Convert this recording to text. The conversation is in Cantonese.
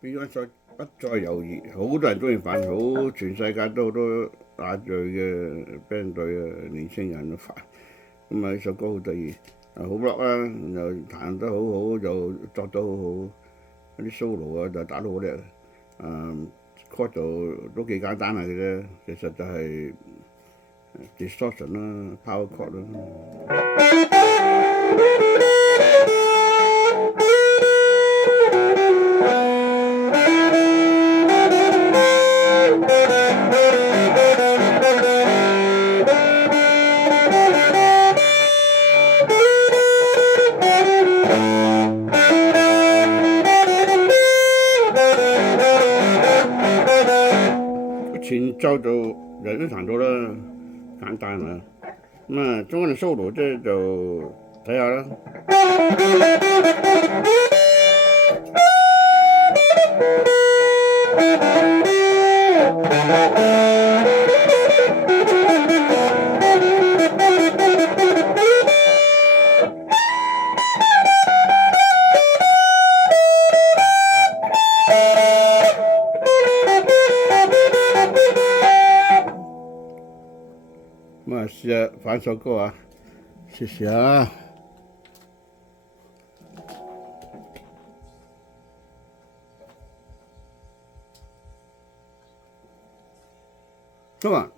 Beyond 賽不再猶豫，好多人中意反，全世界都好多打醉嘅 band 隊啊，年青人都煩。咁啊，呢首歌好得意，好 rock 啦，又彈得好好，又作得好好，啲 solo 啊就打得好叻。chord 都幾簡單嚟嘅啫，其實就係 distortion 啦，power chord 啦。前奏就人都彈到啦，簡單啊。咁啊，中間嘅 solo 啫就睇下啦。咁啊，試下反首歌啊，試下。Come on.